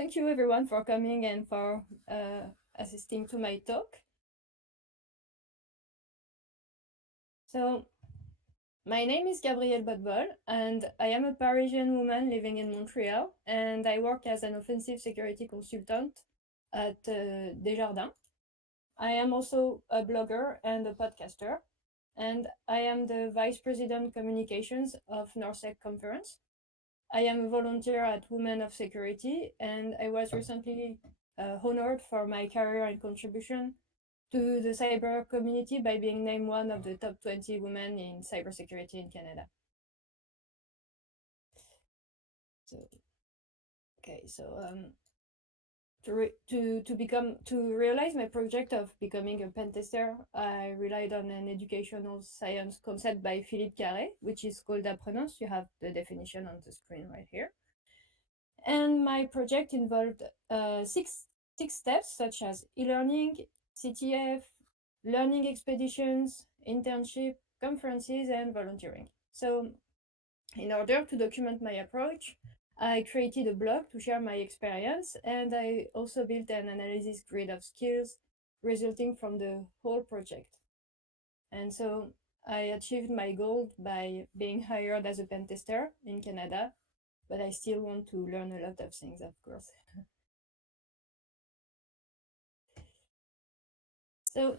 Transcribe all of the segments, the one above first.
thank you everyone for coming and for assisting to my talk. So, my name is Gabrielle Botbol, and I am a Parisian woman living in Montreal, and I work as an offensive security consultant at Desjardins. I am also a blogger and a podcaster, and I am the Vice President Communications of NorSec Conference. I am a volunteer at Women of Security, and I was recently honored for my career and contribution to the cyber community by being named one of the top 20 women in cybersecurity in Canada. To realize my project of becoming a pen tester, I relied on an educational science concept by Philippe Carré, which is called apprenance. You have the definition on the screen right here. And my project involved six steps, such as e-learning, CTF, learning expeditions, internship, conferences, and volunteering. So in order to document my approach, I created a blog to share my experience, and I also built an analysis grid of skills resulting from the whole project. And so I achieved my goal by being hired as a pen tester in Canada, but I still want to learn a lot of things, of course. So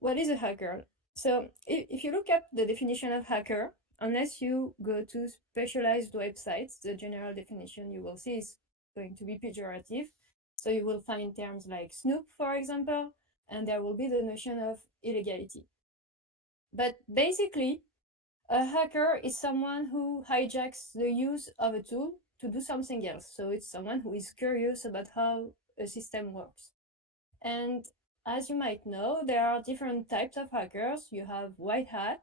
what is a hacker? So if you look up the definition of hacker, unless you go to specialized websites, the general definition you will see is going to be pejorative. So you will find terms like snoop, for example, and there will be the notion of illegality. But basically, a hacker is someone who hijacks the use of a tool to do something else. So it's someone who is curious about how a system works. And as you might know, there are different types of hackers. You have white hat,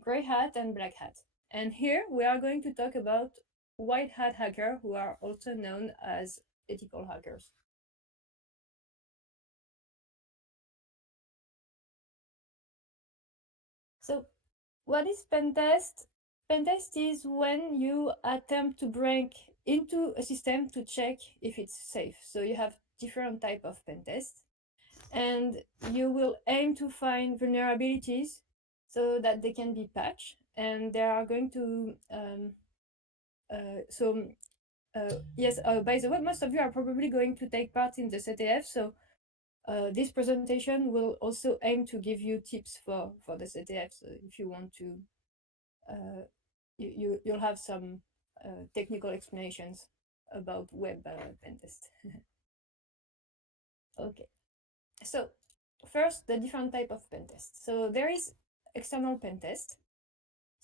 gray hat, and black hat. And here we are going to talk about white hat hackers, who are also known as ethical hackers. So what is pentest? Pentest is when you attempt to break into a system to check if it's safe. So you have different type of pentest, and you will aim to find vulnerabilities so that they can be patched, and they are going to yes, by the way, most of you are probably going to take part in the CTF, so this presentation will also aim to give you tips for the CTF. So if you want to, you'll have some technical explanations about web pen test. Okay, so first, the different type of pen test. So there is external pen test.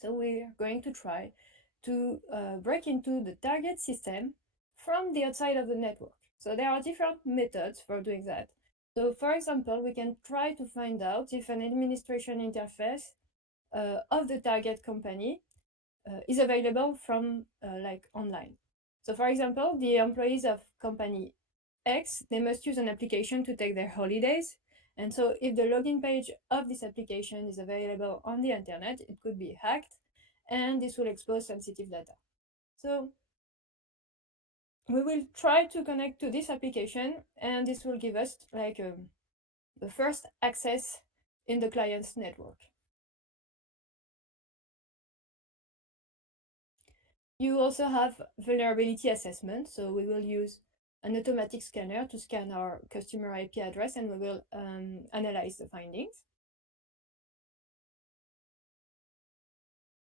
So we're going to try to break into the target system from the outside of the network. So there are different methods for doing that. So for example, we can try to find out if an administration interface of the target company is available from like online. So for example, the employees of company X, they must use an application to take their holidays. And so if the login page of this application is available on the internet, it could be hacked, and this will expose sensitive data. So we will try to connect to this application, and this will give us like the first access in the client's network. You also have vulnerability assessment. So we will use an automatic scanner to scan our customer IP address, and we will analyze the findings.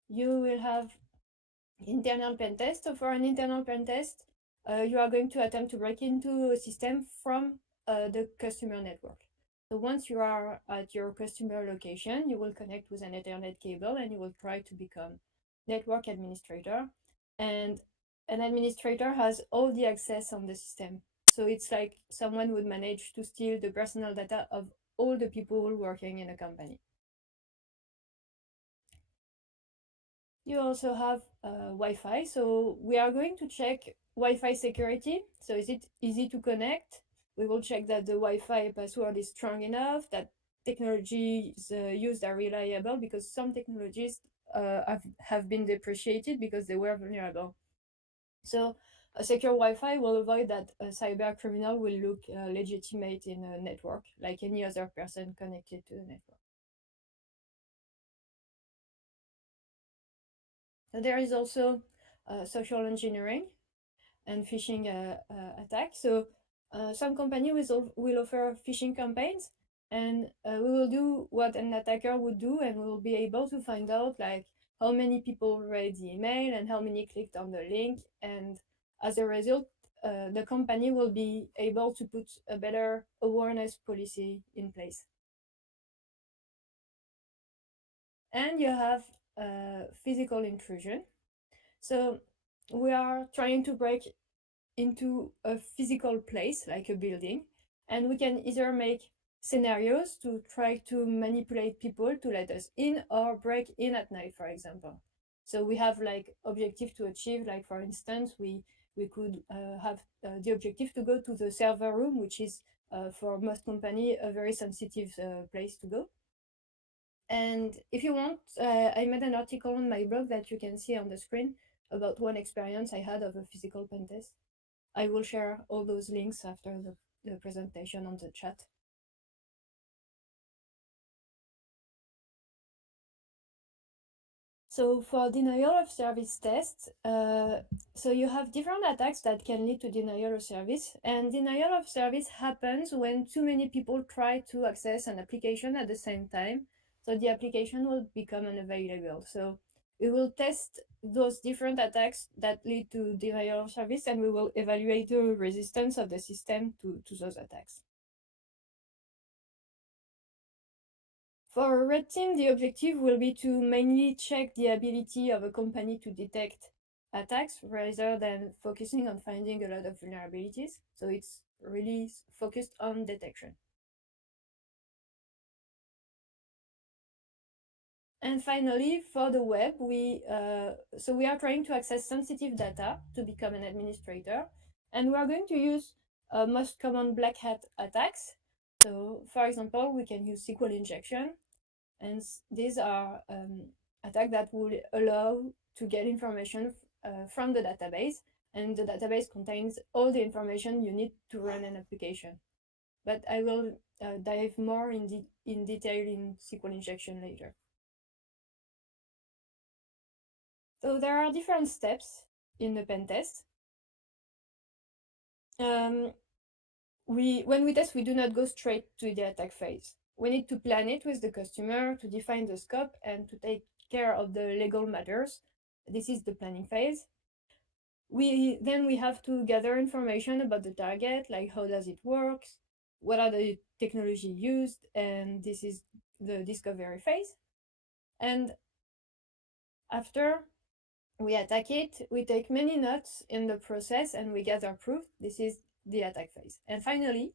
You will have internal pen test. So for an internal pen test, you are going to attempt to break into a system from the customer network. So once you are at your customer location, you will connect with an Ethernet cable, and you will try to become network administrator. And an administrator has all the access on the system. So it's like someone would manage to steal the personal data of all the people working in a company. You also have Wi-Fi. So we are going to check Wi-Fi security. So is it easy to connect? We will check that the Wi-Fi password is strong enough, that technologies used are reliable, because some technologies have been depreciated because they were vulnerable. So A secure Wi-Fi will avoid that a cyber criminal will look legitimate in a network, like any other person connected to the network. So there is also social engineering and phishing attacks. So some company will offer phishing campaigns, and we will do what an attacker would do, and we will be able to find out like how many people read the email and how many clicked on the link, and as a result, the company will be able to put a better awareness policy in place. And you have physical intrusion. So we are trying to break into a physical place, like a building, and we can either make scenarios to try to manipulate people to let us in or break in at night, for example. So we have like objective to achieve, like for instance, we could have the objective to go to the server room, which is for most company a very sensitive place to go. And if you want, I made an article on my blog that you can see on the screen about one experience I had of a physical pen test. I will share all those links after the presentation on the chat. So for denial of service tests, so you have different attacks that can lead to denial of service. And denial of service happens when too many people try to access an application at the same time. So the application will become unavailable. So we will test those different attacks that lead to denial of service, and we will evaluate the resistance of the system to those attacks. For a red team, the objective will be to mainly check the ability of a company to detect attacks rather than focusing on finding a lot of vulnerabilities. So it's really focused on detection. And finally, for the web, we are trying to access sensitive data to become an administrator, and we are going to use most common black hat attacks. So, for example, we can use SQL injection, and these are attacks that will allow to get information from the database, and the database contains all the information you need to run an application. But I will dive more in detail in SQL injection later. So there are different steps in the pen test. When we test, we do not go straight to the attack phase. We need to plan it with the customer to define the scope and to take care of the legal matters. This is the planning phase. Then we have to gather information about the target, like how does it work, what are the technology used, and this is the discovery phase. And after we attack it, we take many notes in the process and we gather proof. This is the attack phase. And finally,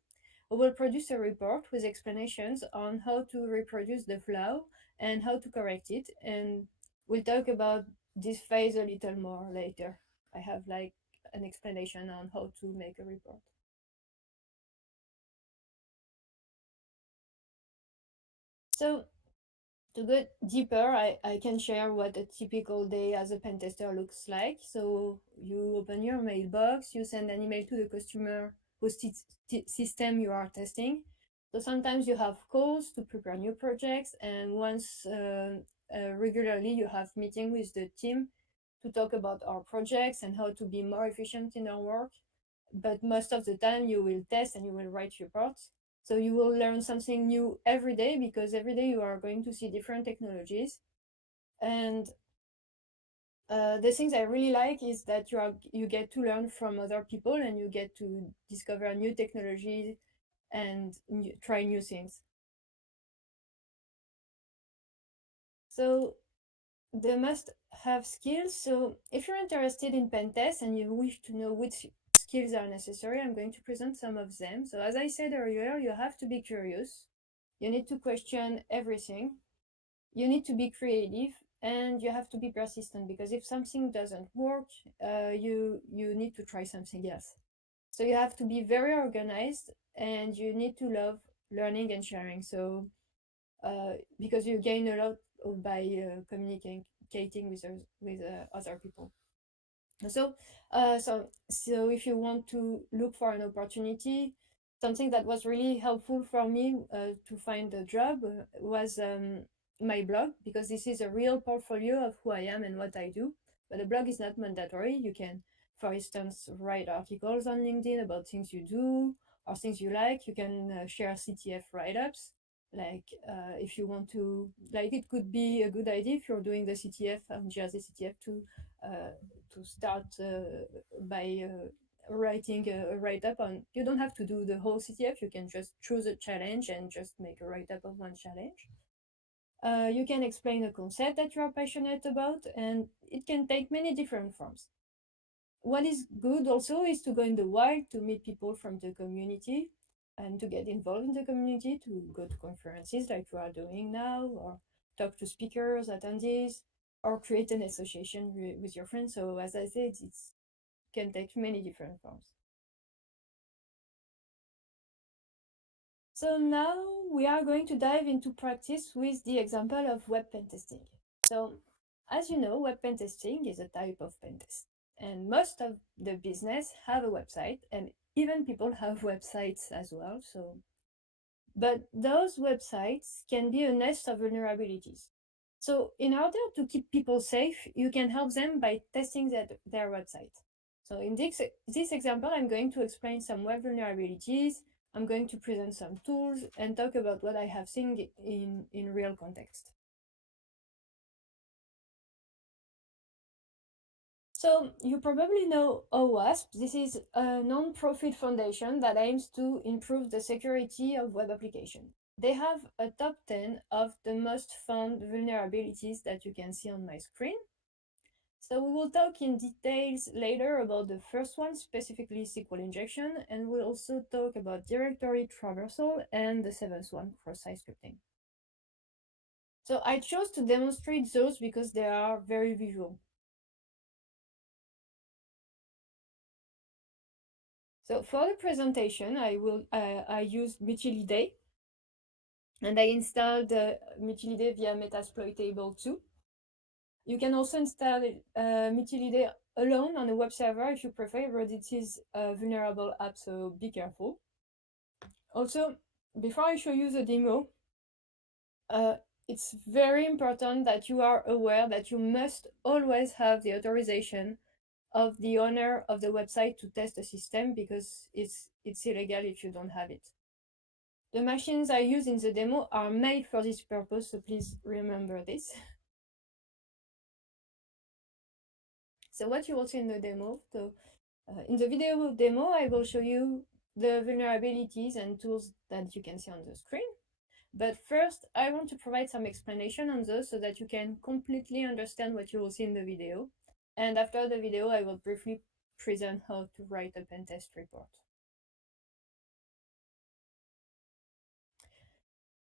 we will produce a report with explanations on how to reproduce the flaw and how to correct it. And we'll talk about this phase a little more later. I have like an explanation on how to make a report. So to go deeper, I can share what a typical day as a pen tester looks like. So you open your mailbox, you send an email to the customer whose system you are testing. So sometimes you have calls to prepare new projects, and once regularly you have meeting with the team to talk about our projects and how to be more efficient in our work. But most of the time you will test and you will write reports. So you will learn something new every day, because every day you are going to see different technologies. And the things I really like is that you get to learn from other people and you get to discover new technologies and try new things. So the must-have skills. So if you're interested in pen test and you wish to know which skills are necessary, I'm going to present some of them. So as I said earlier, you have to be curious. You need to question everything. You need to be creative, and you have to be persistent, because if something doesn't work, you need to try something else. So you have to be very organized, and you need to love learning and sharing. So because you gain a lot by communicating with other people. So, so if you want to look for an opportunity, something that was really helpful for me to find a job was my blog, because this is a real portfolio of who I am and what I do. But a blog is not mandatory. You can, for instance, write articles on LinkedIn about things you do or things you like. You can share CTF write-ups. Like if you want to, like it could be a good idea if you're doing the CTF on JerseyCTF to start by writing a write-up on. You don't have to do the whole CTF. You can just choose a challenge and just make a write-up of one challenge. You can explain a concept that you are passionate about, and it can take many different forms. What is good also is to go in the wild, to meet people from the community and to get involved in the community, to go to conferences like you are doing now, or talk to speakers, attendees, or create an association with your friends. So as I said, it can take many different forms. So now we are going to dive into practice with the example of web pen testing. So as you know, web pen testing is a type of pen test. And most of the business have a website, and even people have websites as well. But those websites can be a nest of vulnerabilities. So in order to keep people safe, you can help them by testing their website. So in this example, I'm going to explain some web vulnerabilities. I'm going to present some tools and talk about what I have seen in real context. So you probably know OWASP. This is a non-profit foundation that aims to improve the security of web applications. They have a top 10 of the most found vulnerabilities that you can see on my screen. So we will talk in details later about the first one, specifically SQL injection, and we'll also talk about directory traversal and the seventh one, cross-site scripting. So I chose to demonstrate those because they are very visual. So for the presentation, I used Mythilidae, and I installed Mythilidae via Metasploitable 2. You can also install Mythilidae alone on a web server if you prefer, but it is a vulnerable app, so be careful. Also, before I show you the demo, it's very important that you are aware that you must always have the authorization of the owner of the website to test the system, because it's illegal if you don't have it. The machines I use in the demo are made for this purpose, so please remember this. So what you will see in the demo, so in the video demo, I will show you the vulnerabilities and tools that you can see on the screen. But first, I want to provide some explanation on those so that you can completely understand what you will see in the video. And after the video, I will briefly present how to write a pen test report.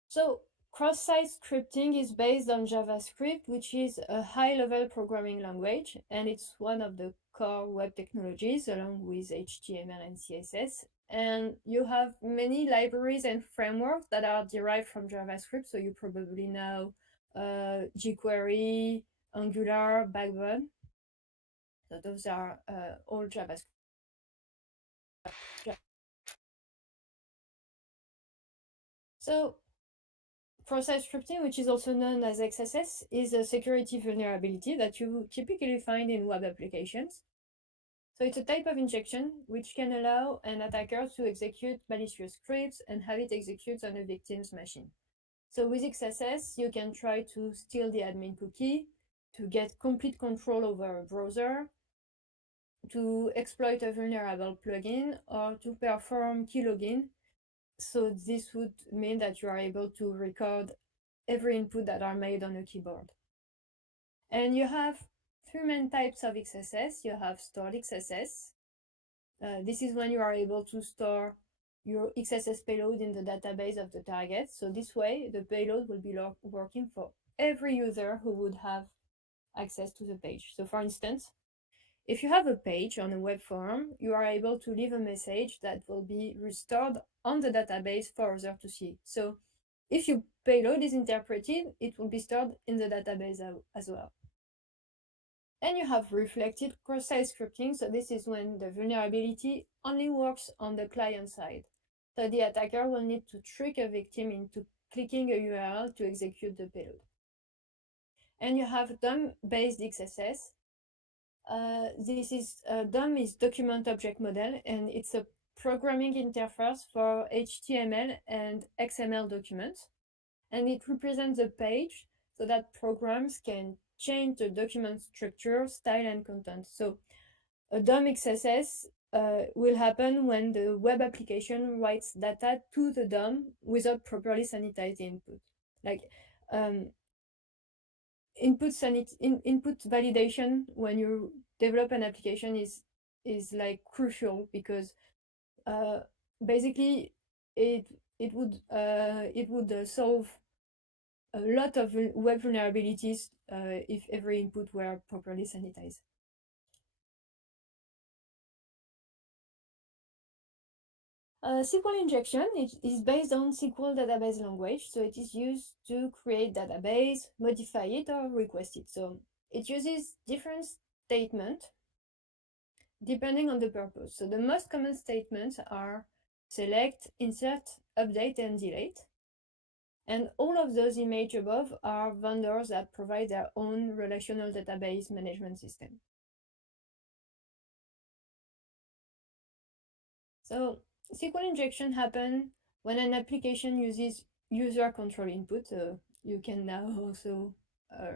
So cross-site scripting is based on JavaScript, which is a high-level programming language, and it's one of the core web technologies along with HTML and CSS. And you have many libraries and frameworks that are derived from JavaScript, so you probably know jQuery, Angular, Backbone. So those are all JavaScript. So cross-site scripting, which is also known as XSS, is a security vulnerability that you typically find in web applications. So it's a type of injection which can allow an attacker to execute malicious scripts and have it execute on a victim's machine. So with XSS, you can try to steal the admin cookie, to get complete control over a browser, to exploit a vulnerable plugin, or to perform keylogin. So this would mean that you are able to record every input that are made on a keyboard. And you have three main types of XSS. You have stored XSS. This is when you are able to store your XSS payload in the database of the target. So this way, the payload will be working for every user who would have access to the page. So for instance, if you have a page on a web form, you are able to leave a message that will be restored on the database for others to see. So if your payload is interpreted, it will be stored in the database as well. And you have reflected cross-site scripting. So this is when the vulnerability only works on the client side. So the attacker will need to trick a victim into clicking a URL to execute the payload. And you have DOM-based XSS. DOM is document object model, and it's a programming interface for HTML and XML documents. And it represents a page so that programs can change the document structure, style, and content. So a DOM XSS will happen when the web application writes data to the DOM without properly sanitized input. Like input validation when you develop an application is like crucial, because basically it would solve a lot of web vulnerabilities if every input were properly sanitized. SQL injection is based on SQL database language, so it is used to create database, modify it, or request it. So it uses different statements depending on the purpose. So the most common statements are select, insert, update, and delete. And all of those images above are vendors that provide their own relational database management system. So SQL injection happens when an application uses user control input. You can now also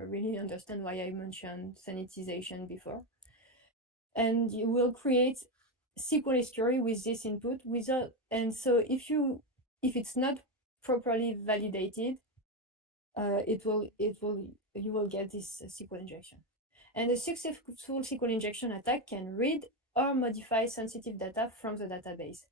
really understand why I mentioned sanitization before. And you will create SQL history with this input without, and so if it's not properly validated, you will get this SQL injection. And a successful SQL injection attack can read or modify sensitive data from the database.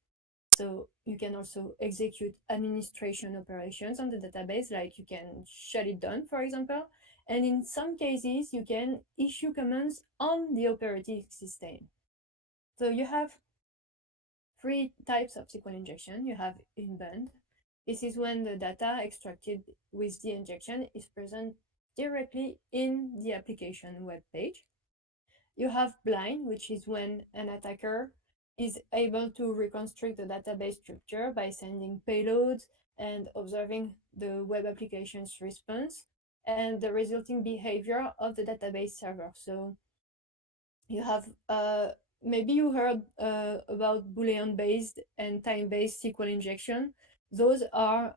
So you can also execute administration operations on the database, like you can shut it down, for example. And in some cases, you can issue commands on the operating system. So you have three types of SQL injection. You have inbound. This is when the data extracted with the injection is present directly in the application web page. You have blind, which is when an attacker is able to reconstruct the database structure by sending payloads and observing the web application's response and the resulting behavior of the database server. So you have maybe you heard about Boolean-based and time-based SQL injection. Those are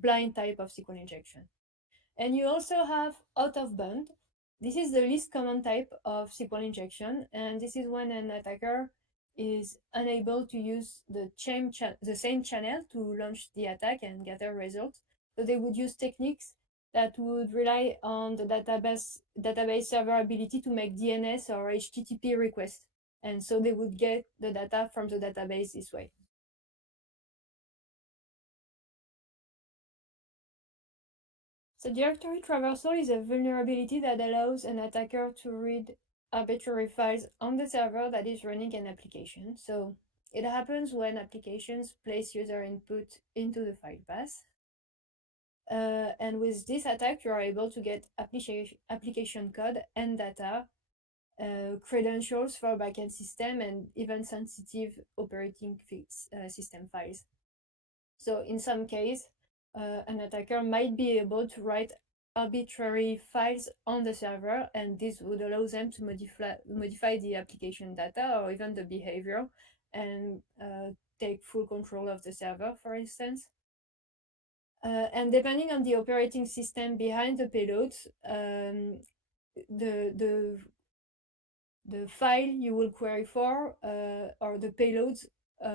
blind type of SQL injection. And you also have out-of-band. This is the least common type of SQL injection, and this is when an attacker is unable to use the same channel to launch the attack and gather results. So they would use techniques that would rely on the database server ability to make DNS or HTTP requests. And so they would get the data from the database this way. So directory traversal is a vulnerability that allows an attacker to read arbitrary files on the server that is running an application. So it happens when applications place user input into the file path. And with this attack, you are able to get application code and data, credentials for backend system, and even sensitive operating system files. So in some case, an attacker might be able to write arbitrary files on the server, and this would allow them to modify the application data or even the behavior and take full control of the server, for instance. And depending on the operating system behind the payloads, the file you will query for or the payloads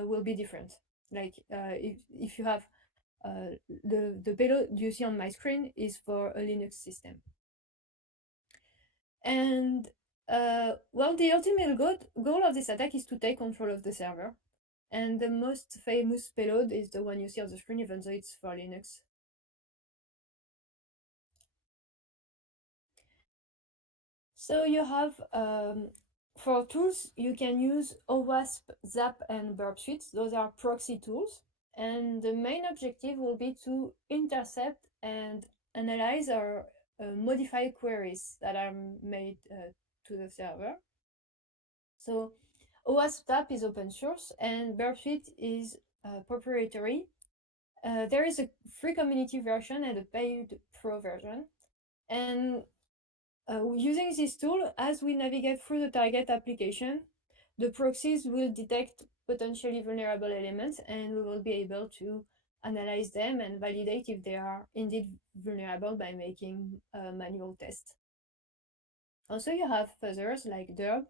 will be different. Like if you have the payload you see on my screen is for a Linux system. And well, the ultimate goal of this attack is to take control of the server. And the most famous payload is the one you see on the screen, even though it's for Linux. So you have, for tools, you can use OWASP, ZAP, and Burp Suite. Those are proxy tools. And the main objective will be to intercept and analyze or modify queries that are made to the server. So OWASP tab is open source and Burp Suite is proprietary. There is a free community version and a paid pro version. And using this tool, as we navigate through the target application, the proxies will detect potentially vulnerable elements and we will be able to analyze them and validate if they are indeed vulnerable by making manual tests. Also, you have fuzzers like derb.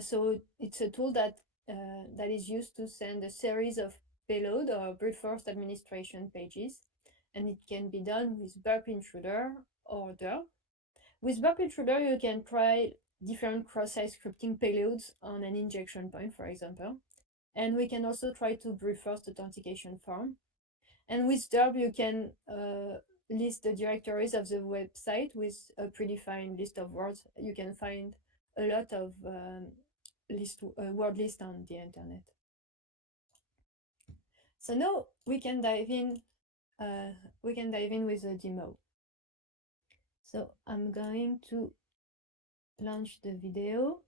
So it's a tool that is used to send a series of payload or brute force administration pages, and it can be done with burp intruder or derb. With burp intruder, you can try different cross-site scripting payloads on an injection point, for example. And we can also try to brute force authentication form. And with derb, you can list the directories of the website with a predefined list of words. You can find a lot of word list on the internet. So now we can dive in. With a demo. So I'm going to launch the video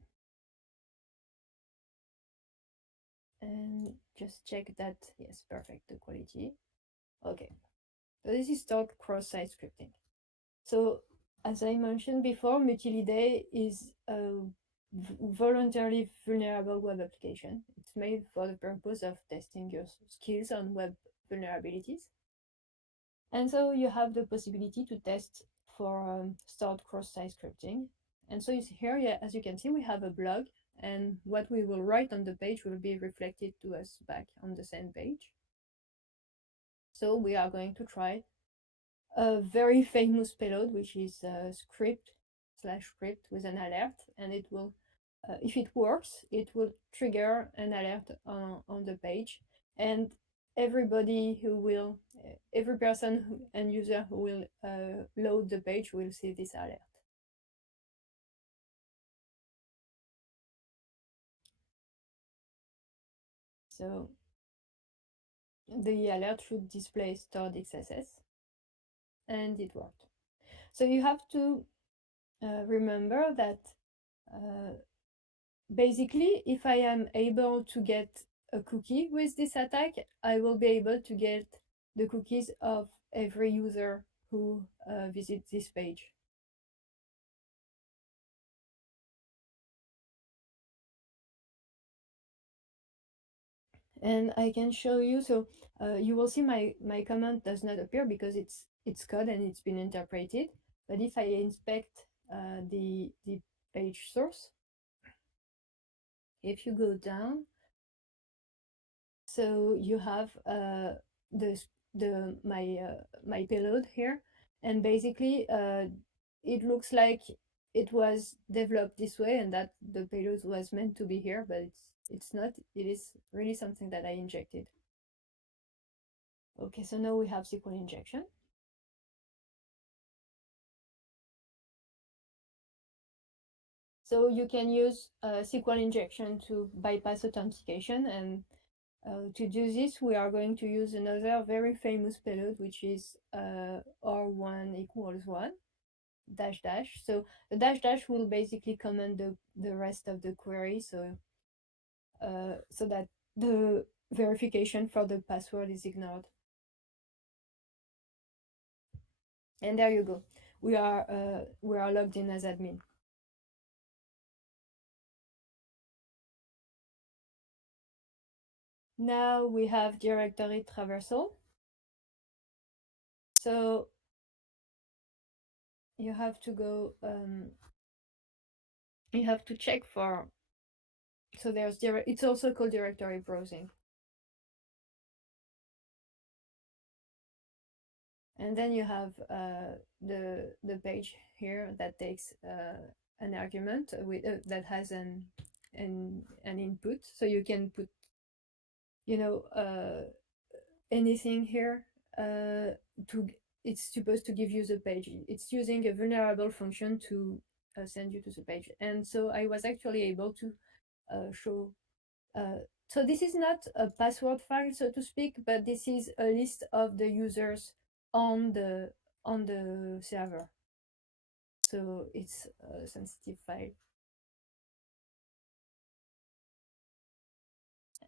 and just check that. Yes, perfect, the quality. Okay, so this is start cross-site scripting. So as I mentioned before, Multiliday is a voluntarily vulnerable web application. It's made for the purpose of testing your skills on web vulnerabilities. And so you have the possibility to test for start cross-site scripting. And so here, yeah, as you can see, we have a blog, and what we will write on the page will be reflected to us back on the same page. So we are going to try a very famous payload, which is script/script with an alert, and it will, if it works, it will trigger an alert on the page, and every person and user who will load the page will see this alert. So the alert should display stored XSS, and it worked. So you have to remember that basically, if I am able to get a cookie with this attack, I will be able to get the cookies of every user who visits this page. And I can show you, so you will see my comment does not appear because it's code and it's been interpreted. But if I inspect the page source, if you go down, so you have my payload here, and basically it looks like it was developed this way and that the payload was meant to be here, but it's not. It is really something that I injected. Okay, so now we have SQL injection. So you can use SQL injection to bypass authentication, and to do this, we are going to use another very famous payload, which is R1 equals 1 dash dash. So the dash dash will basically comment the rest of the query, so that the verification for the password is ignored. And there you go. We are logged in as admin. Now we have directory traversal. So you have to go, you have to check for, so there's it's also called directory browsing. And then you have the page here that takes an argument with that has an input, so you can put, you know, anything here to. It's supposed to give you the page. It's using a vulnerable function to send you to the page. And so I was actually able to show. So this is not a password file, so to speak, but this is a list of the users on the server. So it's a sensitive file.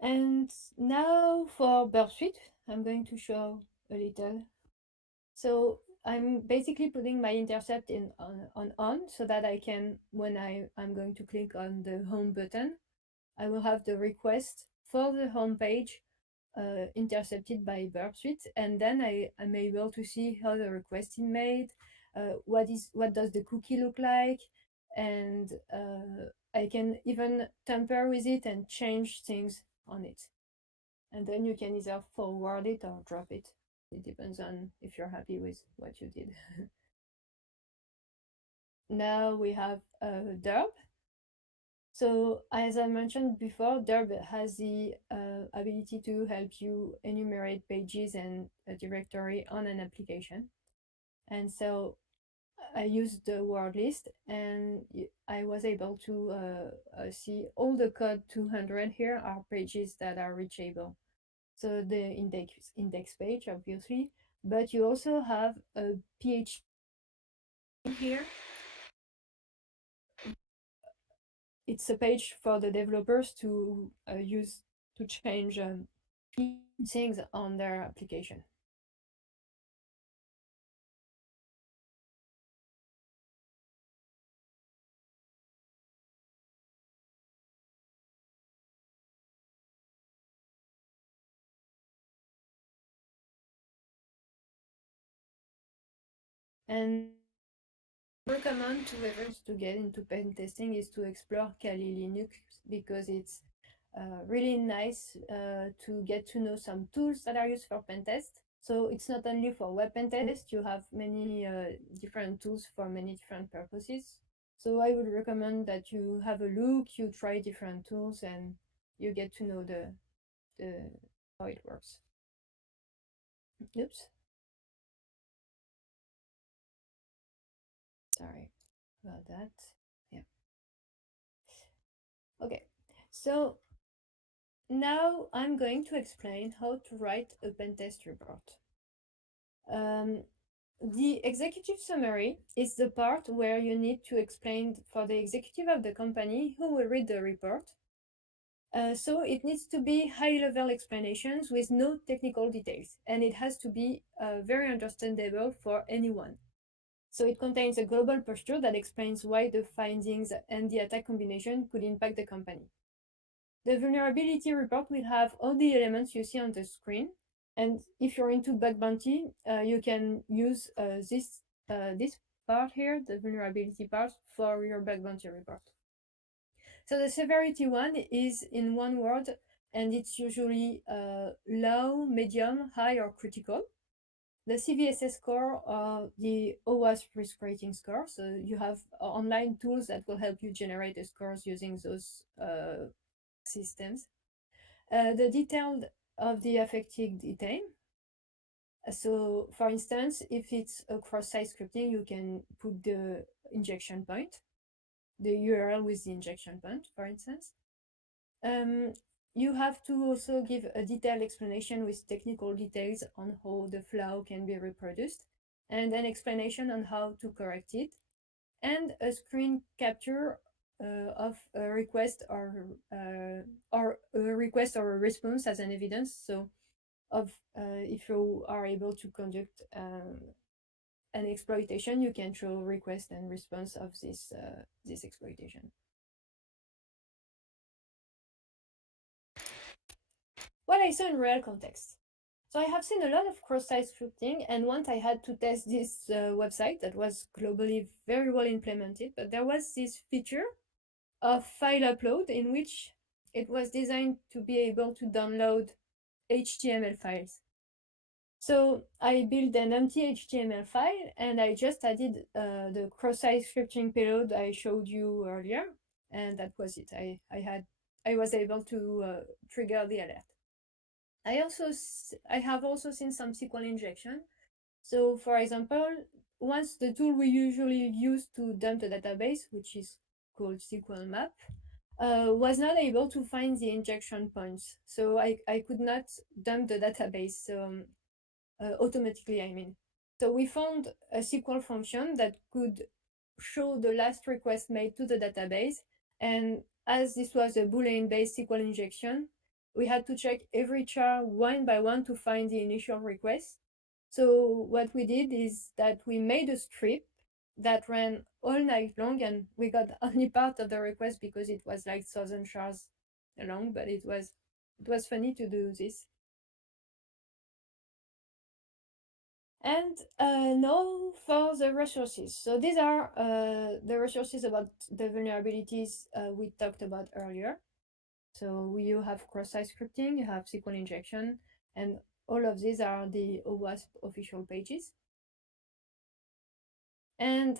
And now for Burp Suite, I'm going to show a little. So I'm basically putting my intercept in on so that I can, when I'm going to click on the home button, I will have the request for the home page intercepted by Burp Suite, and then I'm able to see how the request is made, what does the cookie look like, and I can even tamper with it and change things on it. And then you can either forward it or drop it. It depends on if you're happy with what you did. Now we have derb. So as I mentioned before, derb has the ability to help you enumerate pages and a directory on an application. And so I used the word list, and I was able to see all the code 200 here are pages that are reachable. So the index page, obviously, but you also have a PHP here. It's a page for the developers to use to change things on their application. And recommend to whoever's to get into pen testing is to explore Kali Linux, because it's really nice to get to know some tools that are used for pen test. So it's not only for web pen test, you have many different tools for many different purposes. So I would recommend that you have a look, you try different tools, and you get to know the how it works. Oops, sorry about that. Yeah. Okay. So now I'm going to explain how to write a pen test report. The executive summary is the part where you need to explain for the executive of the company who will read the report. So it needs to be high-level explanations with no technical details, and it has to be very understandable for anyone. So it contains a global posture that explains why the findings and the attack combination could impact the company. The vulnerability report will have all the elements you see on the screen. And if you're into bug bounty, you can use this part here, the vulnerability part, for your bug bounty report. So the severity one is in one word, and it's usually low, medium, high, or critical. The CVSS score or the OWASP risk rating score. So you have online tools that will help you generate the scores using those systems. The detail of the affected detail. So for instance, if it's a cross-site scripting, you can put the injection point, the URL with the injection point, for instance. You have to also give a detailed explanation with technical details on how the flaw can be reproduced, and an explanation on how to correct it, and a screen capture of a request or a request or a response as an evidence. So of if you are able to conduct an exploitation, you can show request and response of this exploitation. What I saw in real context. So I have seen a lot of cross-site scripting, and once I had to test this website that was globally very well implemented, but there was this feature of file upload in which it was designed to be able to download HTML files. So I built an empty HTML file, and I just added the cross-site scripting payload I showed you earlier, and that was it. I was able to trigger the alert. I have also seen some SQL injection. So for example, once the tool we usually use to dump the database, which is called SQL map, was not able to find the injection points. So I could not dump the database automatically, I mean. So we found a SQL function that could show the last request made to the database. And as this was a Boolean-based SQL injection, we had to check every char one by one to find the initial request. So what we did is that we made a script that ran all night long, and we got only part of the request because it was like 1,000 chars long, but it was funny to do this. And now for the resources. So these are the resources about the vulnerabilities we talked about earlier. So you have cross-site scripting, you have SQL injection, and all of these are the OWASP official pages. And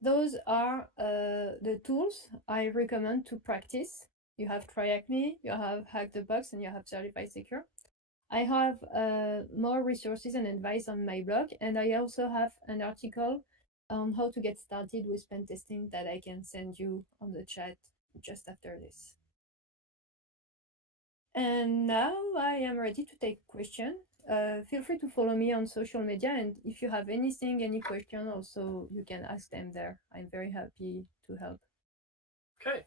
those are the tools I recommend to practice. You have TryHackMe, you have Hack the Box, and you have Certified Secure. I have more resources and advice on my blog, and I also have an article on how to get started with pen testing that I can send you on the chat just after this. And now I am ready to take questions. Feel free to follow me on social media, and if you have anything, any question, also you can ask them there. I'm very happy to help. Okay,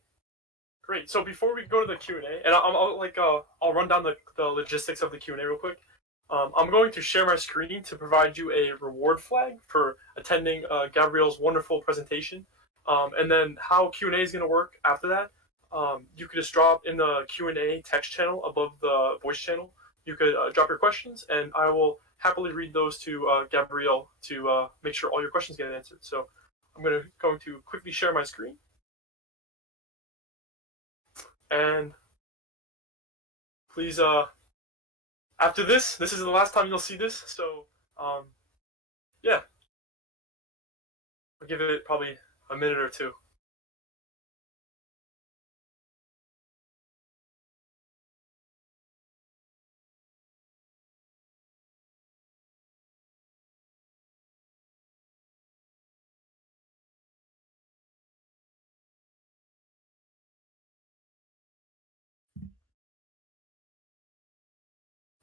great. So before we go to the Q&A, and I'll run down the logistics of the Q&A real quick. I'm going to share my screen to provide you a reward flag for attending Gabrielle's wonderful presentation. And then how Q&A is going to work after that, you could just drop in the Q&A text channel above the voice channel. You could drop your questions, and I will happily read those to Gabrielle to make sure all your questions get answered. So I'm going to quickly share my screen. And please, after this is the last time you'll see this, so yeah, I'll give it probably a minute or two.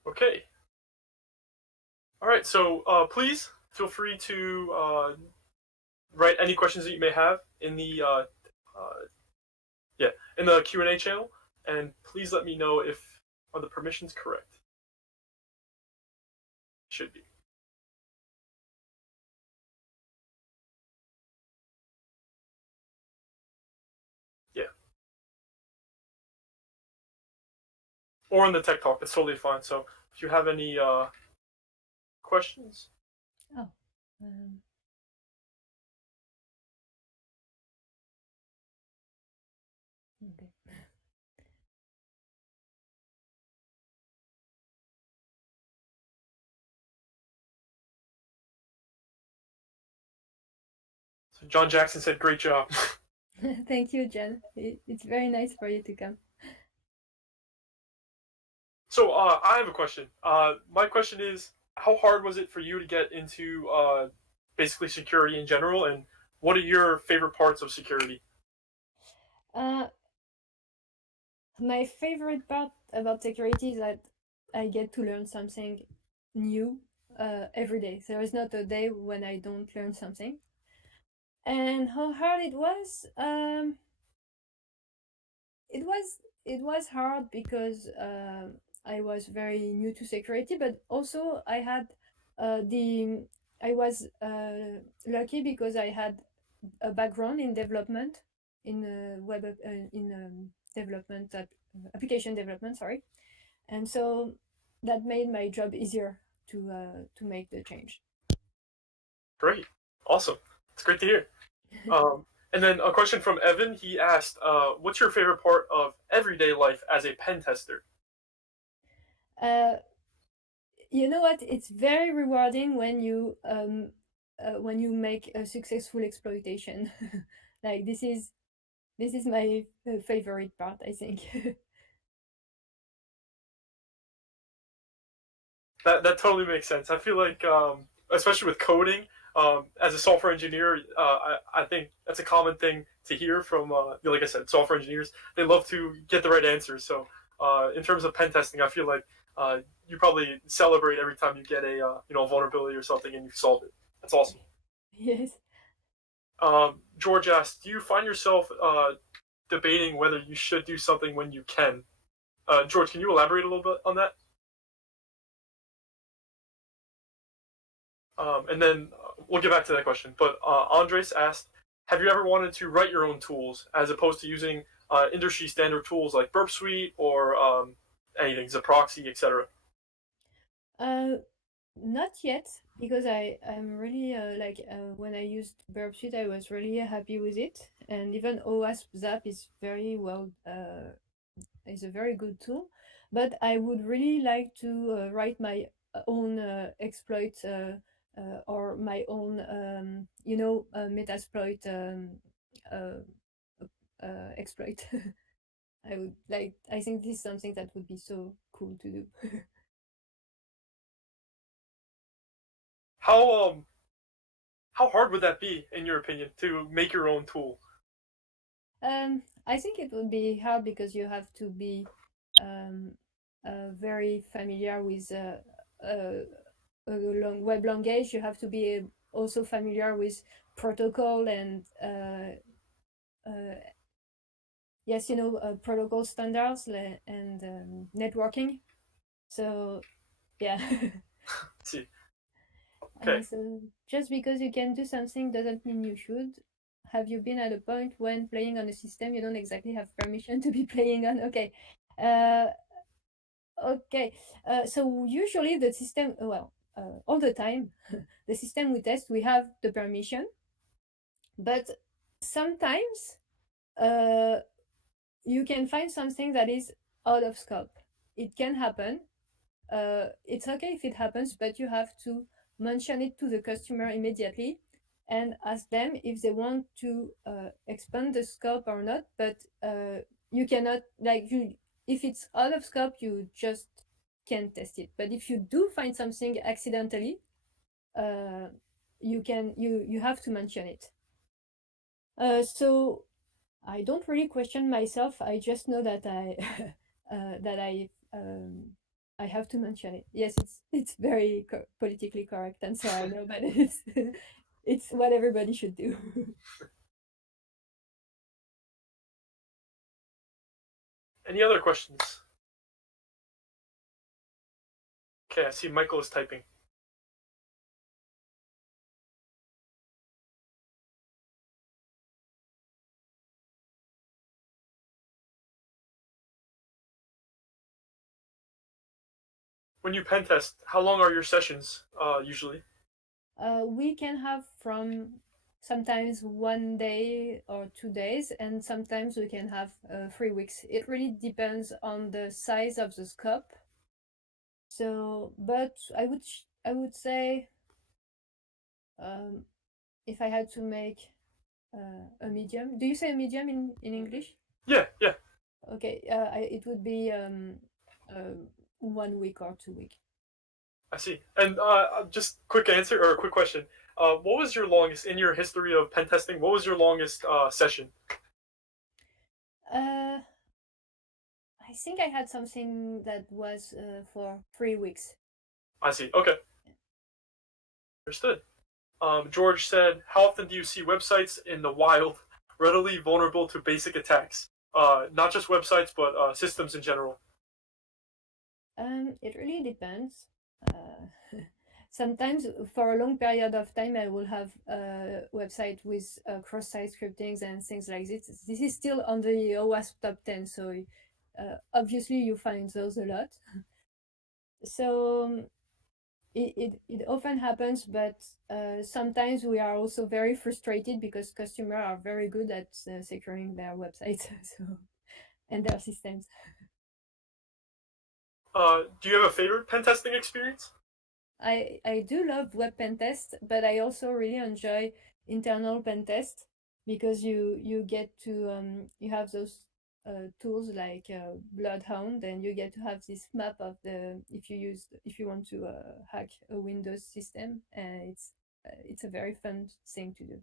Okay. All right, so please feel free to write any questions that you may have in the in the Q&A channel, and please let me know if are the permissions correct. Should be. Yeah. Or in the tech talk, it's totally fine. So if you have any questions. Oh. Okay. So John Jackson said, "Great job." Thank you, Jen. It's very nice for you to come. So I have a question. My question is, how hard was it for you to get into basically security in general, and what are your favorite parts of security? My favorite part about security is that I get to learn something new every day. There is not a day when I don't learn something. And how hard it was? It was hard because I was very new to security, but also I was lucky because I had a background in development, in web in development application development. Sorry, and so that made my job easier to make the change. Great, awesome. It's great to hear. And then a question from Evan. He asked, "What's your favorite part of everyday life as a pen tester?" uh, you know what? It's very rewarding when you make a successful exploitation. Like this is my favorite part, I think. That totally makes sense. I feel like, especially with coding, as a software engineer, I think that's a common thing to hear from, like I said, software engineers. They love to get the right answers. So, in terms of pen testing, I feel like you probably celebrate every time you get a vulnerability or something and you solve it. That's awesome. Yes. George asked, "Do you find yourself debating whether you should do something when you can?" George, can you elaborate a little bit on that? And then we'll get back to that question. But Andres asked, have you ever wanted to write your own tools as opposed to using industry standard tools like Burp Suite or anything, Zaproxy, etc.? Not yet, because I'm really when I used Burp Suite, I was really happy with it, and even OWASP Zap is very well is a very good tool. But I would really like to write my own exploit or my own Metasploit uh, exploit. I think this is something that would be so cool to do. How how hard would that be, in your opinion, to make your own tool? I think it would be hard because you have to be um, very familiar with a web language. You have to be also familiar with protocol and yes, protocol standards and networking. So yeah. See, okay. So just because you can do something doesn't mean you should. Have you been at a point when playing on a system you don't exactly have permission to be playing on? Okay. Uh, okay. So usually the system, all the time, the system we test, we have the permission, but sometimes uh, you can find something that is out of scope. It can happen. It's okay if it happens, but you have to mention it to the customer immediately and ask them if they want to expand the scope or not. But you cannot, if it's out of scope, you just can't test it. But if you do find something accidentally, you have to mention it. So I don't really question myself. I just know that that I have to mention it. Yes, it's very politically correct answer, I know, but it's what everybody should do. Any other questions? Okay, I see Michael is typing. When you pen test, how long are your sessions usually? We can have from sometimes 1 day or 2 days, and sometimes we can have 3 weeks. It really depends on the size of the scope. So, but I would say if I had to make a medium. Do you say a medium in English? Yeah, yeah. Okay, it would be 1 week or 2 week. I see. And just quick answer or a quick question. What was your longest in your history of pen testing? What was your longest session? Uh, I think I had something that was for 3 weeks. I see. Okay, understood. George said, "How often do you see websites in the wild readily vulnerable to basic attacks? Not just websites, but systems in general." It really depends. Sometimes for a long period of time, I will have a website with cross-site scriptings and things like this. This is still on the OWASP top 10, so obviously you find those a lot. So it often happens, but sometimes we are also very frustrated because customers are very good at securing their websites and their systems. Do you have a favorite pen testing experience? I do love web pen test, but I also really enjoy internal pen test because you get to you have those tools like Bloodhound, and you get to have this map of the if you want to hack a Windows system, and it's a very fun thing to do.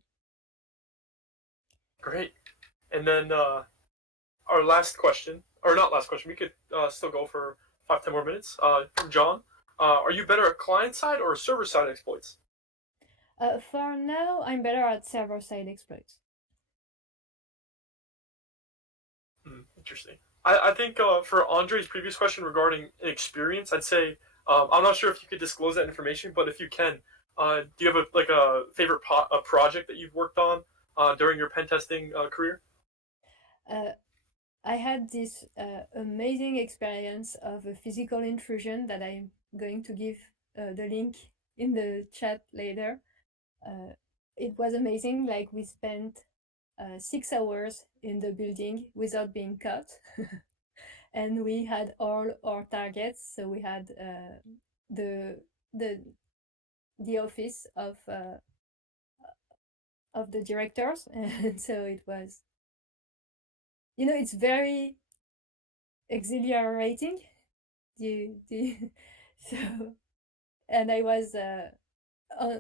Great. And then our last question, or not last question, we could still go for 5, 10 more minutes. From John, are you better at client side or server side exploits? For now, I'm better at server-side exploits. Interesting. I think for Andre's previous question regarding experience, I'd say I'm not sure if you could disclose that information, but if you can, do you have a favorite a project that you've worked on during your pen testing career? Uh, I had this amazing experience of a physical intrusion that I'm going to give the link in the chat later. It was amazing. Like we spent 6 hours in the building without being caught. And we had all our targets. So we had the the the office of the directors, and so it was, it's very exhilarating. So, and I was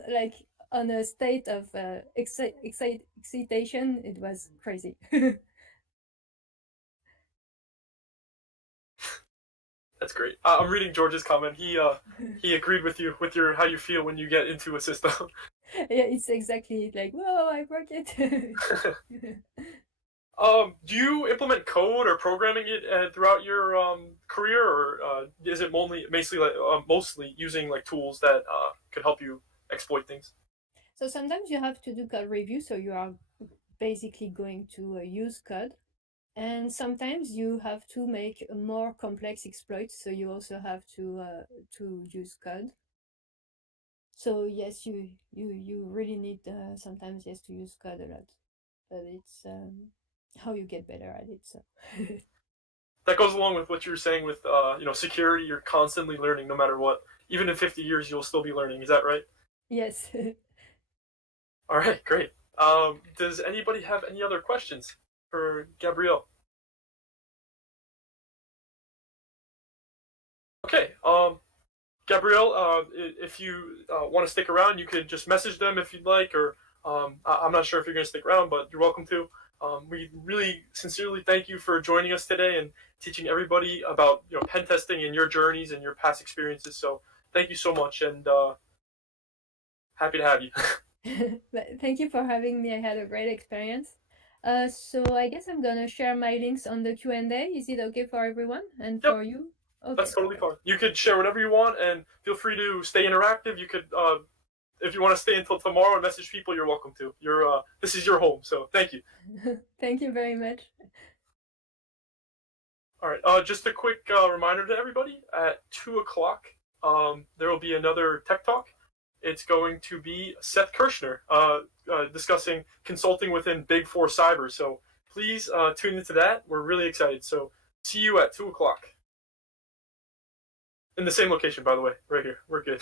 like on a state of excitation. It was crazy. That's great. I'm reading George's comment. He agreed with you with your how you feel when you get into a system. Yeah, it's exactly like, whoa, I broke it. Do you implement code or programming it throughout your career, or is it mostly using like tools that could help you exploit things? So sometimes you have to do code review, so you are basically going to use code. And sometimes you have to make a more complex exploit, so you also have to use code. So yes, you really need sometimes, yes, to use code a lot, but it's how you get better at it. So That goes along with what you were saying with security. You're constantly learning, no matter what. Even in 50 years, you'll still be learning. Is that right? yes. All right, great. Does anybody have any other questions for Gabrielle? Okay. Gabrielle, if you want to stick around, you could just message them if you'd like, or I'm not sure if you're going to stick around, but you're welcome to. We really sincerely thank you for joining us today and teaching everybody about pen testing and your journeys and your past experiences. So thank you so much, and happy to have you. Thank you for having me. I had a great experience. So I guess I'm gonna share my links on the Q&A. Is it okay for everyone and Yep, for you? Okay, that's totally perfect. fine. You could share whatever you want, and feel free to stay interactive. You could, if you want to stay until tomorrow and message people, you're welcome to. This is your home, so thank you. Thank you very much. All right. Just a quick reminder to everybody: at 2 o'clock, there will be another tech talk. It's going to be Seth Kirshner discussing consulting within Big Four Cyber. So please tune into that. We're really excited. So see you at 2 o'clock in the same location, by the way, right here. We're good.